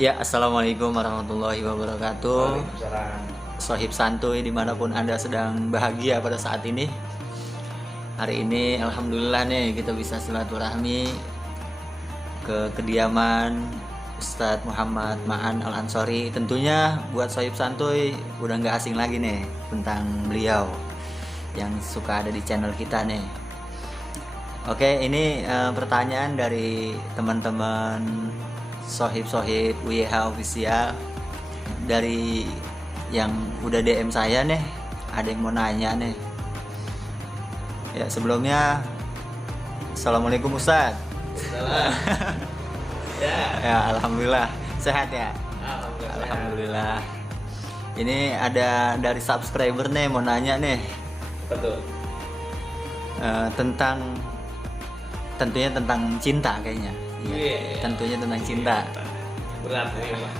Ya, assalamualaikum warahmatullahi wabarakatuh. Waalaikumsalam. Sohib santuy dimanapun Anda sedang bahagia pada saat ini. Hari ini alhamdulillah nih kita bisa silaturahmi ke kediaman Ustadz Muhammad Ma'an Al-Ansori. Tentunya buat sohib santuy udah nggak asing lagi nih tentang beliau yang suka ada di channel kita nih. Oke, ini pertanyaan dari teman-teman sohib-sohib WYH official, dari yang udah DM saya nih, ada yang mau nanya nih. Ya, sebelumnya assalamualaikum Ustadz. Salam. Ya, alhamdulillah sehat ya. Alhamdulillah. Alhamdulillah. Ini ada dari subscriber nih mau nanya nih, Betul. tentunya tentang cinta kayaknya. Iya, tentunya tentang cinta. Berat nih, Pak.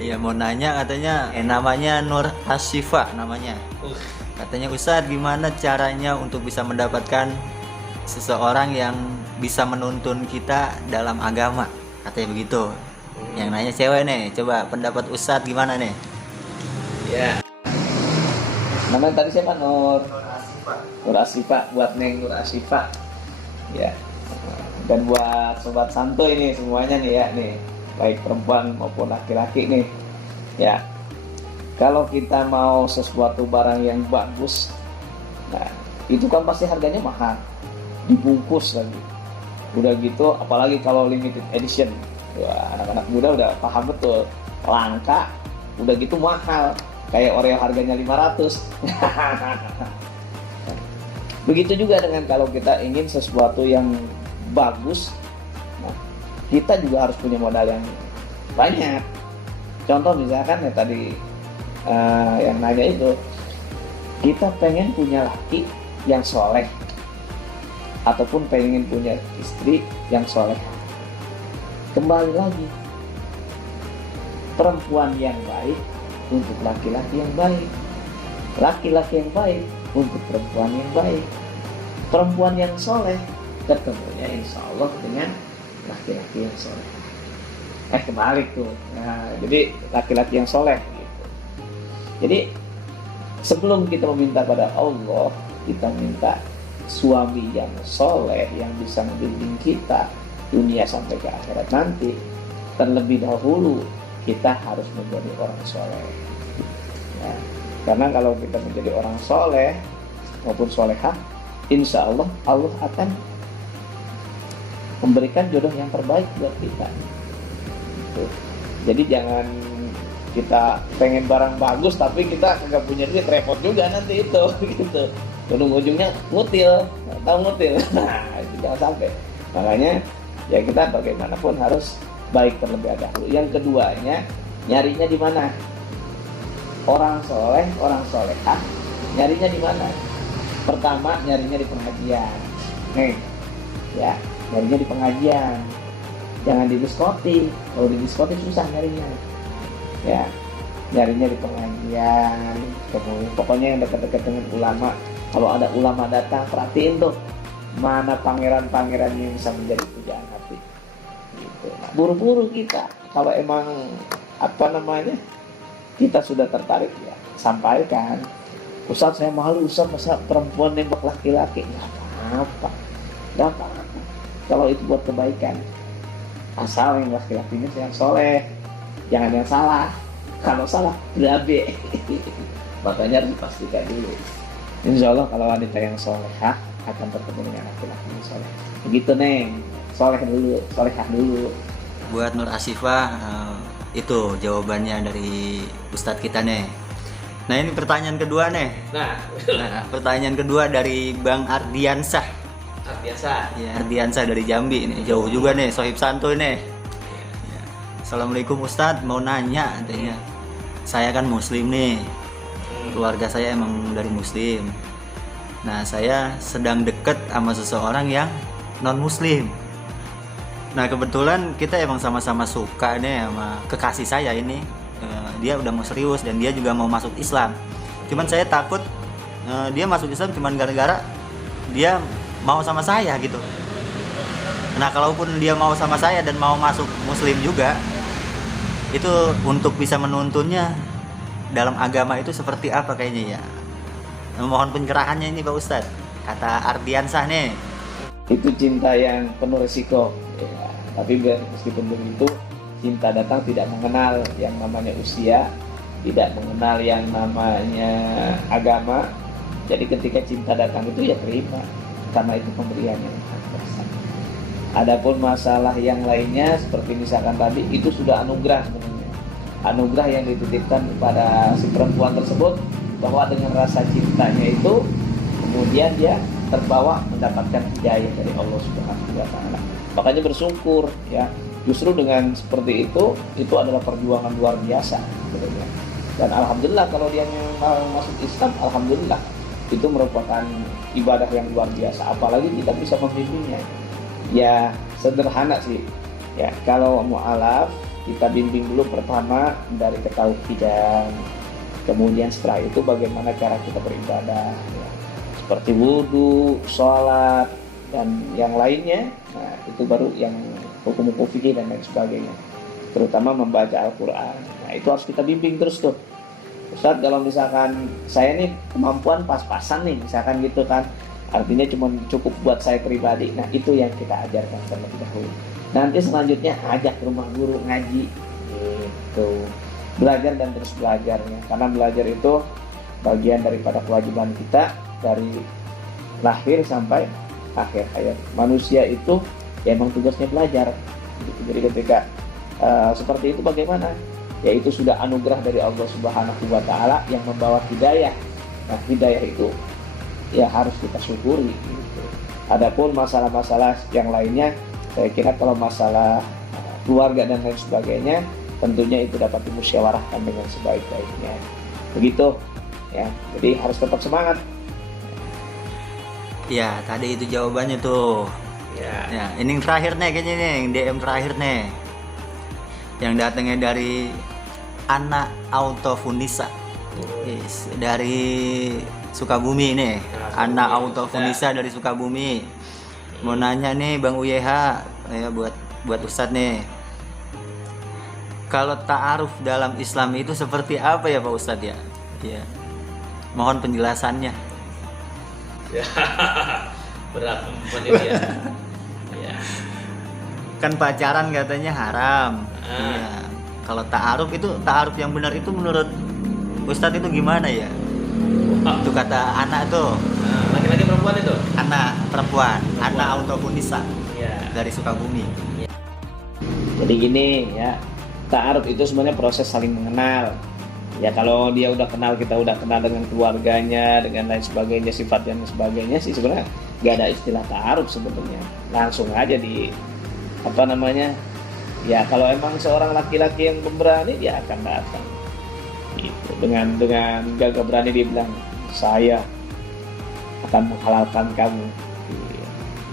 Iya, mau nanya katanya namanya Nur Asyifa namanya. Katanya, Ustadz, gimana caranya untuk bisa mendapatkan seseorang yang bisa menuntun kita dalam agama? Katanya begitu. Yang nanya cewek nih, coba pendapat Ustadz gimana nih? Ya. Namanya tadi siapa? Nur Asyifa. Buat Neng Nur Asyifa. Ya. Dan buat sobat santuy ini semuanya nih ya nih, baik perempuan maupun laki-laki nih. Ya. Kalau kita mau sesuatu barang yang bagus, nah itu kan pasti harganya mahal, dibungkus lagi. Udah gitu, apalagi kalau limited edition, wah, anak-anak muda udah paham betul, langka, udah gitu mahal, kayak Oreo harganya 500. Begitu juga dengan kalau kita ingin sesuatu yang bagus, nah, kita juga harus punya modal yang banyak. Contoh misalkan ya tadi yang nanya itu, kita pengen punya laki yang soleh ataupun pengen punya istri yang soleh. Kembali lagi, perempuan yang baik untuk laki-laki yang baik, laki-laki yang baik untuk perempuan yang baik, perempuan yang soleh ketemunya insya Allah dengan laki-laki yang soleh. Kebalik tuh. Nah, jadi laki-laki yang soleh gitu. Jadi sebelum kita meminta pada Allah, kita minta suami yang soleh yang bisa membimbing kita dunia sampai ke akhirat nanti. Terlebih dahulu kita harus menjadi orang soleh. Ya, karena kalau kita menjadi orang soleh maupun solehah, insya Allah Allah akan memberikan jodoh yang terbaik buat kita. Jadi jangan kita pengen barang bagus tapi kita nggak punya duit, repot juga nanti itu gitu. Ujung-ujungnya ngutil, tahu ngutil. Nah itu jangan sampai. Makanya ya kita bagaimanapun harus baik terlebih dahulu. Yang keduanya, nyarinya di mana? Orang soleh, orang solehah, nyarinya di mana? Pertama nyarinya di pengajian. Nih, ya. Nyarinya di pengajian, jangan di diskotik. Kalau di diskotik susah nyarinya. Ya, nyarinya di pengajian. Pokoknya yang dekat-dekat dengan ulama. Kalau ada ulama datang, perhatiin tuh mana pangeran-pangeran yang bisa menjadi pujaan hati. Gitu. Nah, buru-buru kita. Kalau emang kita sudah tertarik ya sampaikan. Ustaz saya malu, Ustaz masa perempuan nembak laki-laki. Nggak apa-apa. Kalau itu buat kebaikan, asal yang laki-lakinya yang soleh, jangan yang salah. Kalau salah berabe. Makanya harus dipastikan dulu. Insya Allah kalau wanita yang solehah akan bertemu dengan laki-laki yang soleh. Begitu Neng, soleh dulu, solehah dulu. Buat Nur Asyifa, itu jawabannya dari Ustadz kita nih. Nah, ini pertanyaan kedua nih. Nah, Pertanyaan kedua dari Bang Ardiansah. biasa. Ya, Ardiansah dari Jambi ini, jauh juga nih, sohib santuy nih. Ya. Assalamualaikum Ustadz, mau nanya katanya. Saya kan muslim nih, keluarga saya emang dari muslim. Nah, saya sedang deket sama seseorang yang non muslim. Nah, kebetulan kita emang sama-sama suka nih sama kekasih saya ini. Dia udah mau serius dan dia juga mau masuk Islam. Cuman saya takut dia masuk Islam cuman gara-gara dia mau sama saya gitu. Nah, kalaupun dia mau sama saya dan mau masuk muslim juga, itu untuk bisa menuntunnya dalam agama itu seperti apa kayaknya ya. Mohon pencerahannya ini Pak Ustadz. Kata Ardiansah nih. Itu cinta yang penuh resiko ya. Tapi meskipun begitu, cinta datang tidak mengenal yang namanya usia, tidak mengenal yang namanya agama. Jadi ketika cinta datang itu ya terima, karena itu pemberian yang besar. Adapun masalah yang lainnya seperti misalkan tadi, itu sudah anugerah sebenarnya. Anugerah yang dititipkan kepada si perempuan tersebut, bahwa dengan rasa cintanya itu kemudian dia terbawa mendapatkan hidayah dari Allah Subhanahu wa taala. Makanya bersyukur ya. Justru dengan seperti itu adalah perjuangan luar biasa sebenarnya. Dan alhamdulillah kalau dia memang masuk Islam, alhamdulillah itu merupakan ibadah yang luar biasa. Apalagi kita bisa membimbingnya. Ya sederhana sih. Ya kalau mu'alaf kita bimbing dulu pertama dari ketauhidan. Kemudian setelah itu bagaimana cara kita beribadah ya. Seperti wudhu, sholat, dan yang lainnya. Nah itu baru yang hukum-hukum fikih dan lain sebagainya. Terutama membaca Al-Quran. Nah itu harus kita bimbing terus tuh. Ustaz kalau misalkan saya nih kemampuan pas-pasan nih misalkan gitu kan. Artinya cuma cukup buat saya pribadi. Nah itu yang kita ajarkan terlebih dahulu. Nanti selanjutnya ajak ke rumah guru ngaji gitu. Belajar dan terus belajarnya, karena belajar itu bagian daripada kewajiban kita dari lahir sampai akhir hayat. Manusia itu ya emang tugasnya belajar gitu. Jadi ketika seperti itu bagaimana? Yaitu sudah anugerah dari Allah Subhanahu wa taala yang membawa hidayah. Nah hidayah itu ya harus kita syukuri gitu. Adapun masalah-masalah yang lainnya, saya kira kalau masalah keluarga dan lain sebagainya, tentunya itu dapat dimusyawarahkan dengan sebaik-baiknya. Begitu ya. Jadi harus tetap semangat. Ya, tadi itu jawabannya tuh. Ya, ini yang terakhir nih kayaknya nih, yang DM terakhir nih. Yang datangnya dari Ana Autofunisa. Yes, dari Sukabumi nih. Ana Autofunisa dari Sukabumi. Mau nanya nih Bang Uyeha, ya buat Ustadz nih. Kalau ta'aruf dalam Islam itu seperti apa ya Pak Ustadz ya? Ya. Mohon penjelasannya. Ya, berat ini ya. Ya. Kan pacaran katanya haram. Ya. Kalau ta'aruf yang benar itu menurut Ustadz itu gimana ya? Itu kata anak tuh. Laki-laki perempuan itu? Anak perempuan. Anak Autofunisa Ya. dari Sukabumi. Jadi gini ya, ta'aruf itu sebenarnya proses saling mengenal. Ya kalau dia udah kenal, kita udah kenal dengan keluarganya, dengan lain sebagainya, sifat dan sebagainya sih sebenarnya nggak ada istilah ta'aruf sebenarnya. Langsung aja ya kalau emang seorang laki-laki yang pemberani, dia akan datang. Gitu. Dengan gagah berani dia bilang, saya akan menghalalkan kamu. Gitu.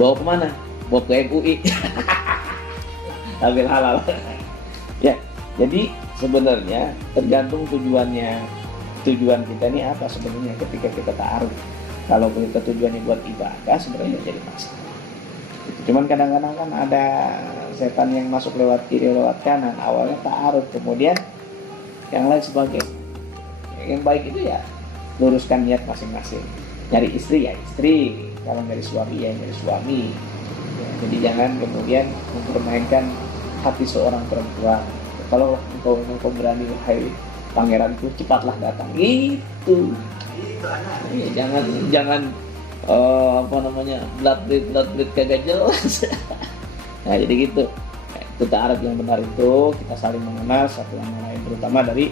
Bawa kemana? Bawa ke MUI. Ambil halal. Ya, jadi sebenarnya tergantung tujuan kita ini apa sebenarnya ketika kita ta'aruf. Kalau kita tujuannya buat ibadah sebenarnya jadi masalah. Cuman kadang-kadang kan ada setan yang masuk lewat kiri lewat kanan. Awalnya ta'aruf, kemudian yang lain sebagainya. Yang baik itu ya luruskan niat masing-masing. Nyari istri ya istri, kalau nyari suami ya nyari suami. Ya, jadi jangan kemudian mempermainkan hati seorang perempuan. Kalau engkau berani, wahai pangeranku, cepatlah datang. Itu ya, jangan blood kagak jelas. Nah jadi gitu. Itu ta'aruf yang benar itu kita saling mengenal satu sama lain, terutama dari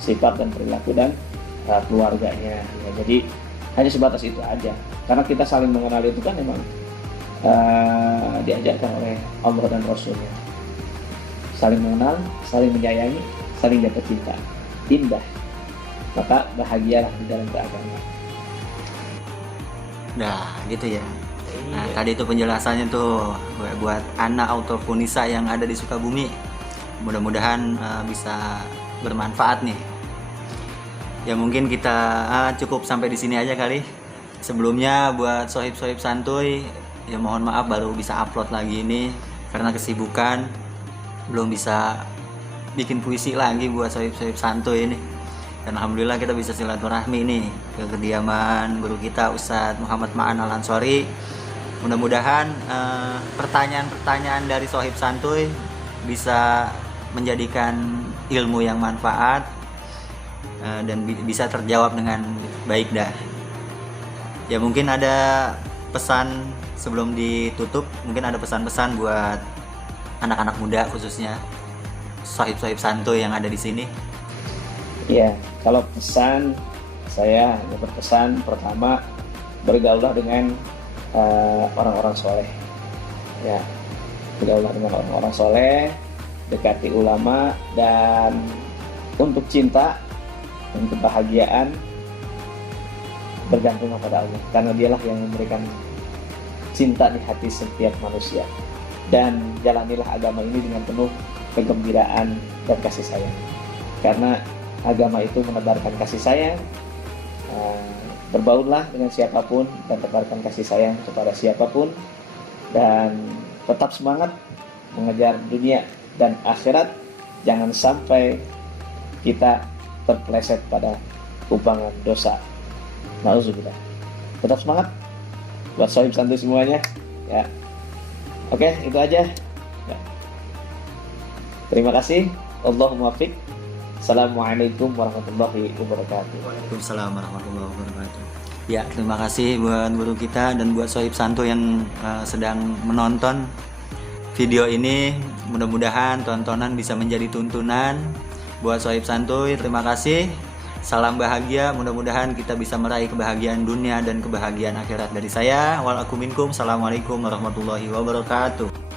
sifat dan perilaku dan keluarganya. Ya, jadi hanya sebatas itu aja. Karena kita saling mengenal itu kan memang diajarkan oleh Allah dan Rasulnya. Saling mengenal, saling menyayangi, saling jatuh cinta. Indah. Maka bahagialah di dalam beragama. Nah gitu ya. Nah tadi itu penjelasannya tuh buat anak Autofunisa yang ada di Sukabumi. Mudah-mudahan bisa bermanfaat nih. Ya mungkin kita cukup sampai di sini aja kali. Sebelumnya buat sohib-sohib santuy, ya mohon maaf baru bisa upload lagi ini karena kesibukan, belum bisa bikin puisi lagi buat sohib-sohib santuy ini. Dan alhamdulillah kita bisa silaturahmi nih ke kediaman guru kita Ustadz Muhammad Ma'an Al-Ansori. Mudah-mudahan pertanyaan-pertanyaan dari sohib santuy bisa menjadikan ilmu yang manfaat dan bisa terjawab dengan baik dah. Ya mungkin ada pesan sebelum ditutup, mungkin ada pesan-pesan buat anak-anak muda khususnya sohib-sohib santuy yang ada di sini. Ya, kalau pesan saya hanya berpesan pertama, bergaulah dengan orang-orang soleh. Ya, bergaulah dengan orang-orang soleh, dekati ulama, dan untuk cinta dan kebahagiaan bergantung kepada Allah, karena dialah yang memberikan cinta di hati setiap manusia. Dan jalanilah agama ini dengan penuh kegembiraan dan kasih sayang, karena agama itu menebarkan kasih sayang. Berbaurlah dengan siapapun dan tebarkan kasih sayang kepada siapapun, dan tetap semangat mengejar dunia dan akhirat. Jangan sampai kita terpeleset pada kubangan dosa. Nauzubillah. Tetap semangat buat sohib santuy semuanya ya. Oke, itu aja ya. Terima kasih. Allahumma fiq. Assalamualaikum warahmatullahi wabarakatuh. Waalaikumsalam warahmatullahi wabarakatuh. Ya, terima kasih buat guru kita dan buat sohib santuy yang sedang menonton video ini. Mudah-mudahan tontonan bisa menjadi tuntunan buat sohib santuy. Terima kasih. Salam bahagia. Mudah-mudahan kita bisa meraih kebahagiaan dunia dan kebahagiaan akhirat. Dari saya, wal aku minkum. Assalamualaikum warahmatullahi wabarakatuh.